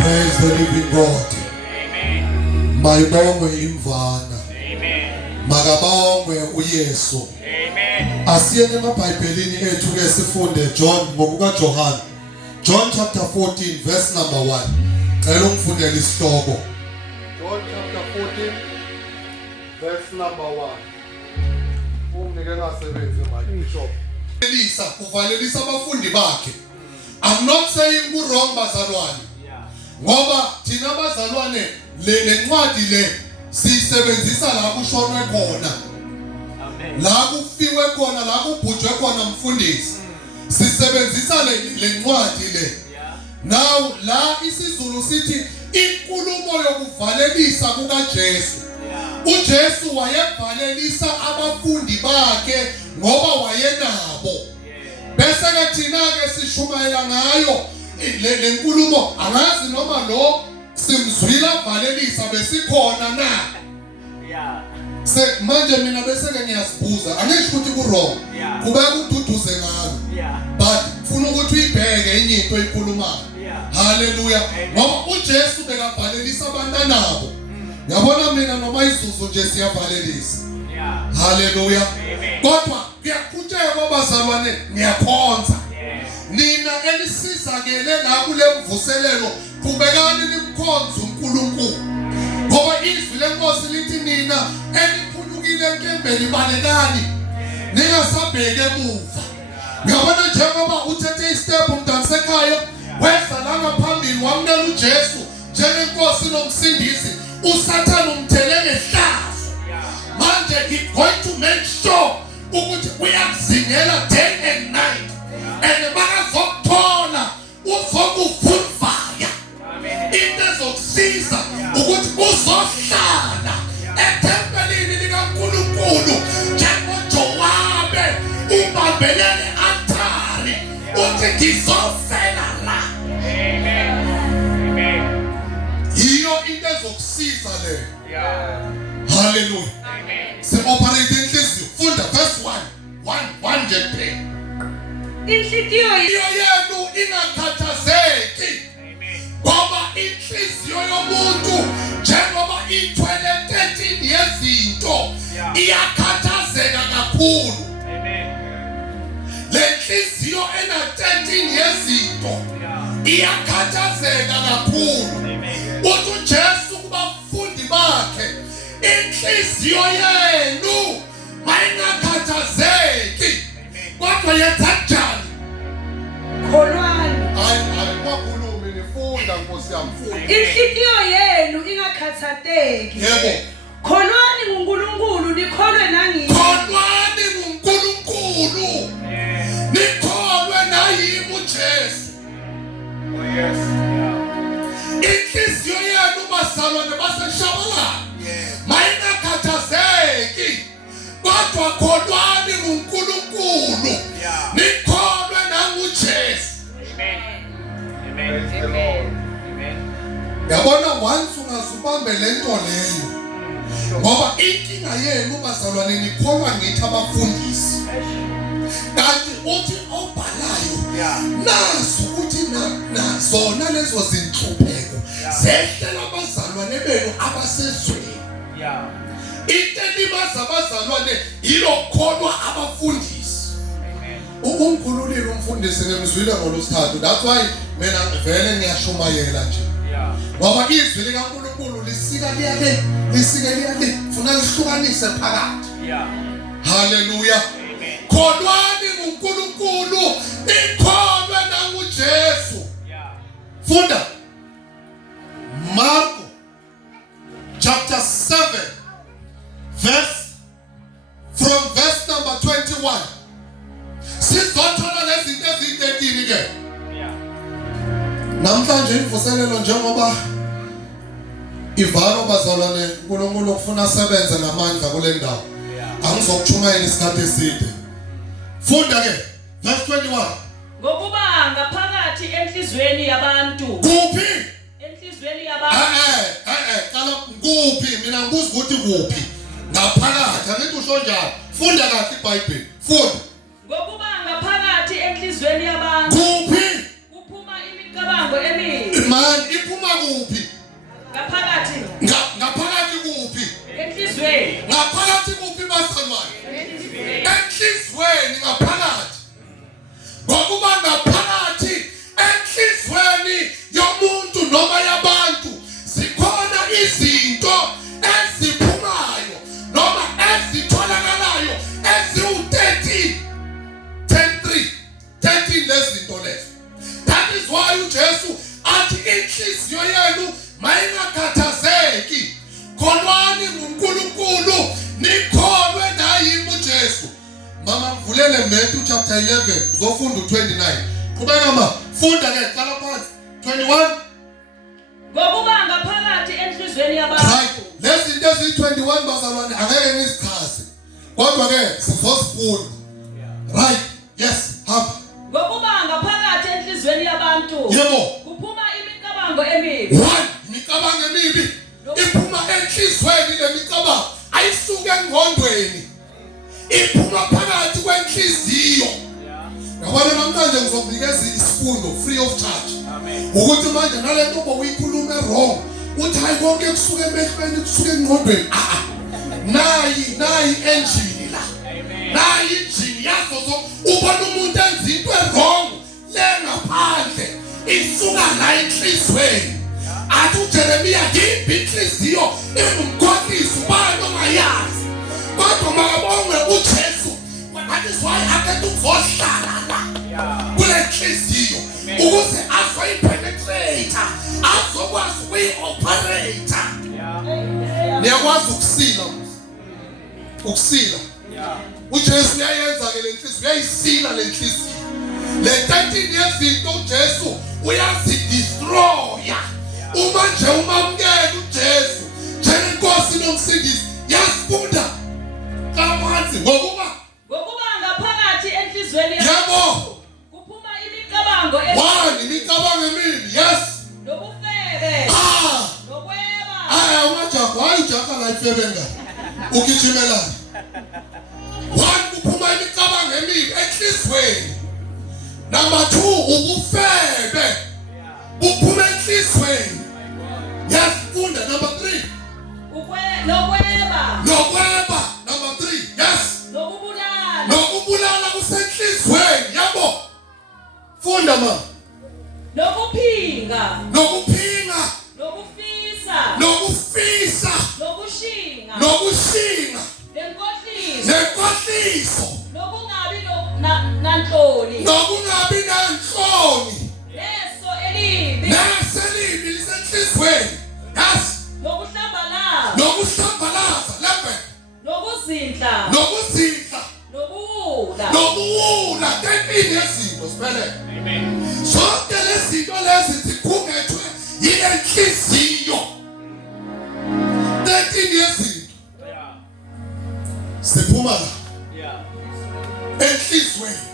Praise the living God. Amen. Mayibongwe imvana. Amen. Makabongwe uYesu. Amen. Asiyene emabhayibhelini ethu ke sifunde John ngokuka John. John chapter 14 verse number 1. Cela ungifundele isihloko. John chapter 14 verse number 1. Umnike ngasebenzi my bishop. Elisa uvalelisa abafundi bakhe. I'm not saying ku wrong bazalwane. Ngoba thina bazalwane le ncwadi le sisebenzisa la kushonwe khona. Amen. La kufiwe khona la kubhujwe khona umfundisi. Sisebenzisa le ncwadi le. Now la isiZulu sithi inkulumo yokuvalelisa kuka Jesu. uJesu wayevalelisa abafundi bakhe ngoba wayenabo. Bese ke thina ke sishumayela ngayo le nkulumo angazi noma lo simzwila valelisa besikhona na. Se manje mina bese ke ngiyasibuza angisho ukuthi ku wrong kube kududuze ngalo but ufuna ukuthi uyibheke enye into eyikhulumayo. Hallelujah. Ngoba uJesu bekavalelisa abantanabo. Yabona mina noma izuzu nje siyavalelisa. Hallelujah. Kodwa ngiyaqhubeka kwabazalwane ngiyakhonza. Nina elisizakele la kule mvuselelo qhubekani nimkhonze uNkulunkulu. Ngoba izwi lenkosi lithi nina eliphulukile enkembeni balekani. Ningasabheke emuva. Ngiyabona njengoba uthethe istep umntansekhaya wesa la ngaphambili wamnela uJesu njengenkosi nomsindisi. uSathane umthelele hlazo. Manje he going to make sure ukuthi uyakuzingela day and night. And makazokuthola uzokuvulvaya. Into ezokusiza ukuthi uzohlala ethempelini likaNkulunkulu njengoJowabe ubambelele altari uthi ngizofela la. Iyo into ezokusiza le. Hallelujah. Se operate inhliziyo. Funda verse 1 nje kuphela. Inhliziyo yenu ingakhathazeki. Ngoba inhliziyo yomuntu njengoba ithwele 13 yezinto iyakhathazeka kakhulu. Le nhliziyo ena 13 yezinto iyakhathazeka kakhulu. Uthi uJesu kubafundi bakhe inhliziyo yenu mayingakhathazeki. Kodwa yenza njani? kholwani. Hayi kwakhulumi nifunda Nkosi yami funda. Inhliziyo yenu ingakhathateki. Yebo. Kholwani nguNkulunkulu nikholwe nangimi. Kholwani nguNkulunkulu. Nikholwe nayimi uJesu. Oh yes. Inhliziyo yenu bazalwane baseshabalala. Mayingakhathazeki. Kodwa kholwani nguNkulunkulu. Nikholwe nanguJesu. Amen. Praise the Lord. Amen. Yabona once ungazubambe lento leyo. Ngoba inkinga yenu bazalwane nikholwa ngithi abafundisi. Kanti uthi obhalayo nazi ukuthi na zona lezo zinhlupheko zehlela abazalwane benu abasezweni. Into elibaza abazalwane ilokholwa abafundisi. Ungikhululile umfundisi ngemzwile ngolosithathu. That's why mina vele ngiyashumayela nje. Ngoba izwi likaNkulunkulu lisika liyake funa lihlukanise phakathi. Hallelujah. Kholwani nguNkulunkulu nikholwe nanguJesu. Funda Marko chapter 7 verse number 21. Sizothola lezinto ezintetini ke. Namhlanje imvuselelo njengoba ivalo bazalwane uNkulunkulu ufuna asebenze ngamandla kule ndawo. Angizokuchumayela isikhathi eside. Funda ke verse 21. Ngokuba ngaphakathi enhlizweni yabantu. Kuphi? Enhlizweni yabantu. Qala kuphi? Mina ngibuza ukuthi kuphi? Ngaphakathi, angithi usho njalo. Funda kahle iBhayibheli. Funda. Ngokuba ngaphakathi enhlizweni yabantu. Kuphi? Kuphuma imicabango emibi. Man, iphuma kuphi? Ngaphakathi. Ngaphakathi kuphi? Enhlizweni. Ngaphakathi kuphi bazalwane? Enhlizweni ngaphakathi. Ngokuba ngaphakathi enhlizweni yomuntu noma yabantu zikhona izinto eziphumayo noma ezitholakalayo eziwu-13 lezinto lezo. That is why uJesu athi inhliziyo yenu mayingakhathazeki, kholwani nguNkulunkulu nikholwe naye uJesu. Mama mvulele Matthew chapter 11 uzofunda u29. Qhubeka ma, funda ke qala phansi 21. Ngokuba ngaphakathi enhlizweni Right. yabantu. Lezi zinto eziyi-21 bazalwane angeke ngizichaze. Kodwa ke sizosifunda. Right. Yes, hamba. Ngokuba ngaphakathi enhlizweni yabantu. Yebo. Kuphuma imicabango emibi. One, imicabango emibi iphuma enhlizweni lemicabango ayisuke engqondweni. Iphuma phakathi kwenhliziyo. Yabona namhlanje ngizokunikeza isifundo free of charge. Amen. Ukuthi manje nalento bokuyikhuluma wrong. Uthi hayi konke kusuke emehlweni kusuke engqondweni. Nayi engine la. Amen. Nayi engine yazo ubona umuntu enza into wrong le ngaphandle isuka la enhlizweni. Athi uJeremiya ngiphi inhliziyo engumkhohlisi ubani ongayazi. Kodwa makabonge uJesu. That is why akade ukuzohlala la. Kule nhliziyo ukuze azoyipenetrate, azokwazi ukuyi-operate. Niyakwazi ukusila ukusila. uJesu uyayenza ke le nhliziyo, uyayisila le nhliziyo. Le 13 yezinto uJesu uyazidestroya. Uma nje umamukela uJesu njengenkosi nomsindisi yasifunda kabanzi ngokuba Ngaphakathi enhlizweni yebo kuphuma imicabango one imicabango emibi. Yes. nobufebe nokweba. Umajaha wayijaha la ifebe ngani ugijimelana. One kuphuma imicabango emibi enhlizweni. Number 2 ubufebe buphuma enhlizweni. Yes, funda number 3. Nokweba. Number 3. Yes. Nokubulala. Nokubulala kusenhlizweni. Yabo. Funda ma. Nokuphinga. Nokuphinga. Nokufisa. Nokushinga. Nenkohliso. Nokungabi nanhloni. Leso elibi. Lisenhlizweni. Yes. Nokuhlambalaza. Lepe. Nokuzindla. Nobuwula. 13 yezinto siphelele. Amen. Zonke lezi zinto lezi zikhungethwe yile nhliziyo. 13 yezinto siphuma la enhlizweni.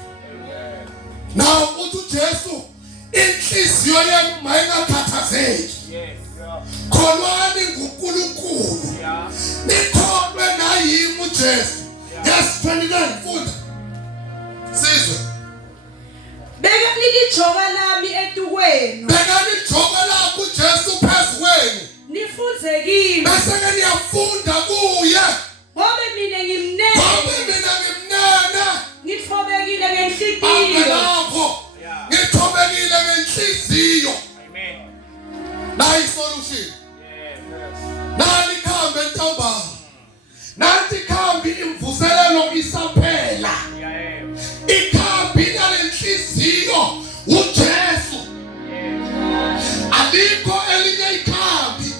Now uthi uJesu inhliziyo yenu mayingakhathazeki. Yes. Kholwani nguNkulunkulu. Nikholwe naye uJesu. Yes, 29 funda. Sizwe. Bekani lijoka lami etukweni. Bekani lijoka lakho uJesu phezu kwenu. Nifundzekile. Bese ke niyafunda kuye. Ngoba mina ngimnene. Ngithobekile ngenhliziyo. Lapho ngithobekile ngenhliziyo. Amen. Nayi solution. Yes. Nali khambe entambama. Nathi khambi imvuselelo isaphela. Ikhambi nalenhliziyo uJesu. Alikho elinye ikhambi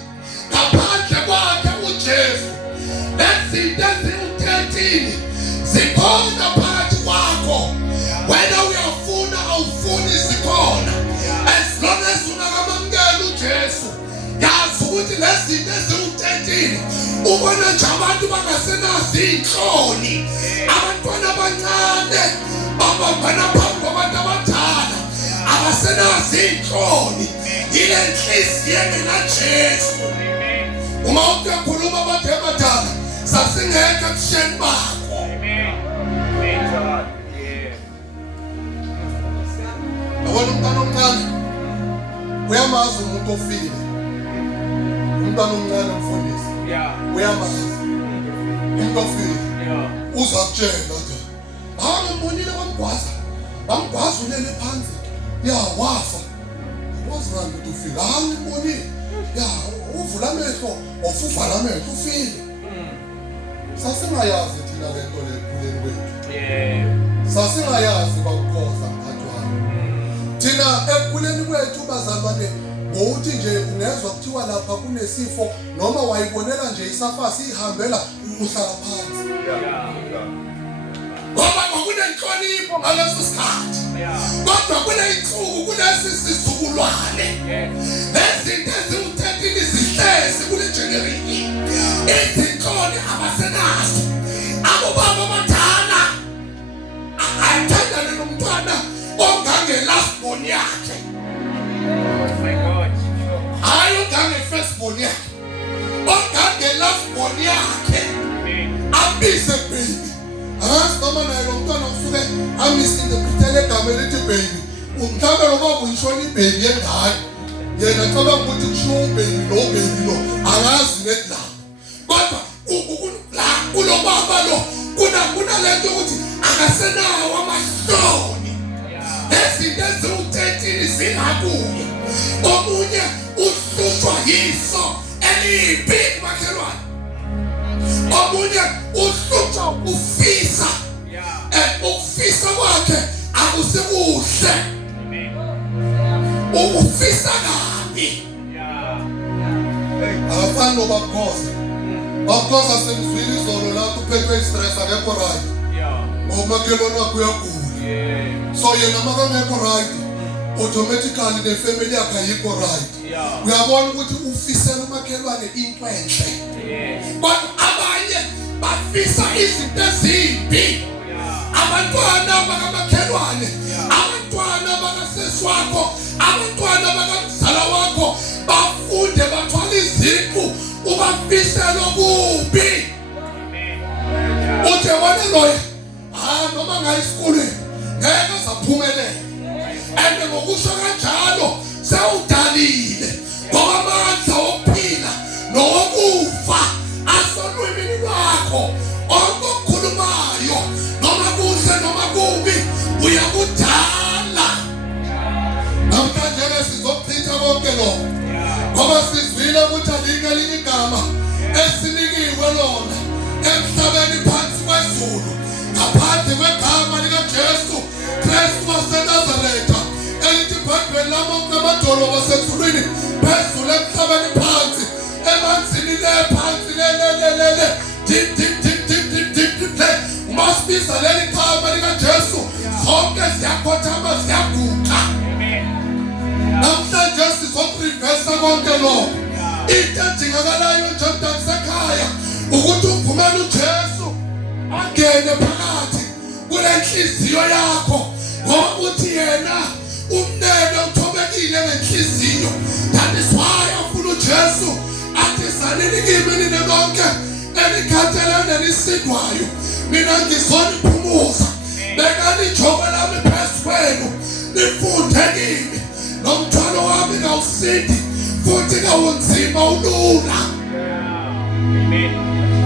ngaphandle kwakhe uJesu. Lezinto eziwu-13 zikhona phakathi kwakho. Wena uyafuna awufuni zikhona. As long as unakamamukela uJesu, yazi ukuthi lezinto eziwu-13 ubona nje abantu bangasenazi inhloni, abantwana abancane babambana phambi kwabantu abadala abasenazi inhloni. Ile nhliziyo engenaJesu. Uma uyakhuluma abantu abadala sasingekho ebusheni bakho. Yabona umntwana omncane uyamazi umuntu ofile. Umntwana omncane umfundisi uyamazi umuntu ofile. Uza kutshela nje ngibonile bamgwaza ulele phansi wafa. Wazibani ukuthi ufile? Ngibonile uvula amehlo ofuvala amehlo ufile. Sasingayazi thina lento le ekhuleni kwethu. Sasingayazi bakukhoza mphathi wami. Thina ekhuleni kwethu bazalwane ngokuthi nje ungezwa kuthiwa lapha kunesifo noma wayibonela nje isafasi ihambela uhlala phansi. Ngoba kunenhlonipho ngaleso sikhathi. Kodwa kuneyinsuku kulesi sizukulwane. Lezinto eziwu-13 zihlezi kule generation. Izinhloni abasenazo. Abobaba abadala athandane nomntwana ongange-last born yakhe. Hayi ongange-first born yakhe. Ongange-last born yakhe. Abize baby. Angazi noma naye lo mntwana usuke amisinterpretele egama elithi baby. Mhlawumbe lo baba uyishona ibaby yengane. Yena cabanga ukuthi kushiwo ubaby lo angazi nedla. Kodwa kulo baba lo kunalento ukuthi akasenawo amahloni. Ezinto eziwu-13 zingakuye. Omunye uhlutshwa yiso elibi makhelwane. Omunye uhlutshwa ufisa. Ukufisa kwakhe akusekuhle. Ukufisa kabi. Abafana nobakhoza. Bakhoza semzwile izolo la kuphethwe istress akekho right. Ngomakhelwane wakho uyagula. So yena makangekho right, automatically the family yakhe ayikho right. Uyabona ukuthi ufisela umakhelwane into enhle. Kodwa abanye bafisa izinto ezimbi. Abantwana bakamakhelwane, abantwana bakaseswakho, abantwana bakamzala wakho bafunde bathwala iziqu ubafisela okubi. Uthe wena loya noma ngayisikoleni ngeke saphumelela. And ngokusho kanjalo sewudalile ngoba amandla okuphila nokufa asonwini lwakho. Okukhulumayo noma kuhle noma kubi uyakudala. Namhlanje sizochitha konke lokho ngoba sizwile ukuthi alikho elinye igama esinikiwe lona emhlabeni phansi kwezulu ngaphandle kwegama likaJesu Kristu waseNazaretha elithi iBhayibheli lamonke amadolobha asezulwini phezulu emhlabeni phansi emanzini le phansi le umasibiza leli gama likaJesu zonke ziyakhothama ziyaguqa. Namhlanje sizokurivesa konke lokho. Into edingakalayo nje mntasekhaya ukuthi uvumele uJesu angene phakathi kule nhliziyo yakho ngoba uthi yena umnene uthobekile ngenhliziyo. That is why afuna uJesu athi salini kimi nina bonke elikhathelene nisidwayo mina ngizoniphumuza. Bekani ijobo lami phezu kwenu nifunde kimi nomthwalo wami ngawusindi futhi kawunzima ulula.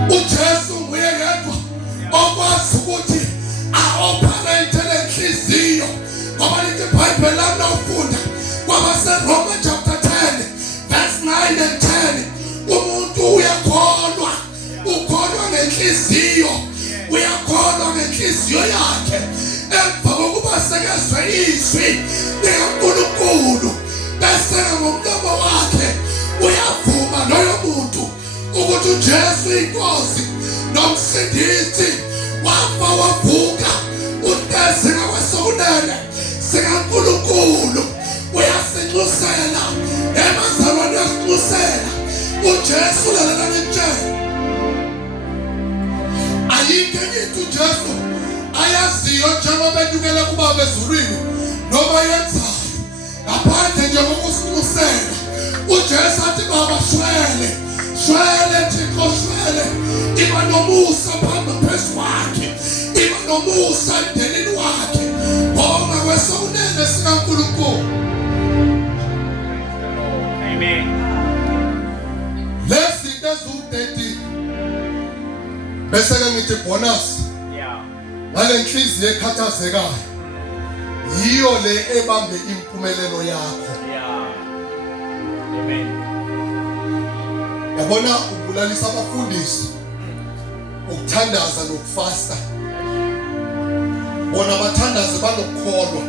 uJesu nguye yedwa okwazi ukuthi a-operate lenhliziyo ngoba lithi iBhayibheli lami nawufunda kwabaseRoma chapter 10 verse 9 and 10 umuntu uyakholwa ngenhliziyo, uyakholwa ngenhliziyo yakhe emva kokuba sekezwe izwi likaNkulunkulu bese ngomlomo wakhe uyavuma loyo muntu ukuthi uJesu inkosi nomsindisi wafa wavuka utezi ngakwesokunene sikaNkulunkulu. Uyasinxusela emazalwane yasinxusela uJesu lalela ngitshela ayikho enye into uJesu ayaziyo njengoba edukela kubaba ezulwini noma yenzayo ngaphandle nje kokusiqusela uJesu athi baba shwele Thixo shwele iba nomusa phezu kwakhe iba nomusa emndenini wakhe ngoba kwesonene sikaNkulunkulu. Amen. Lezinto ezu-13 bese ke ngithi bonus Yeah. ngale nhliziyo ekhathazekayo yiyo le ebambe impumelelo yakho. Yeah. Amen. Yabona ukulalisa abafundisi ukuthandaza nokufasta bona bathandaze banokukholwa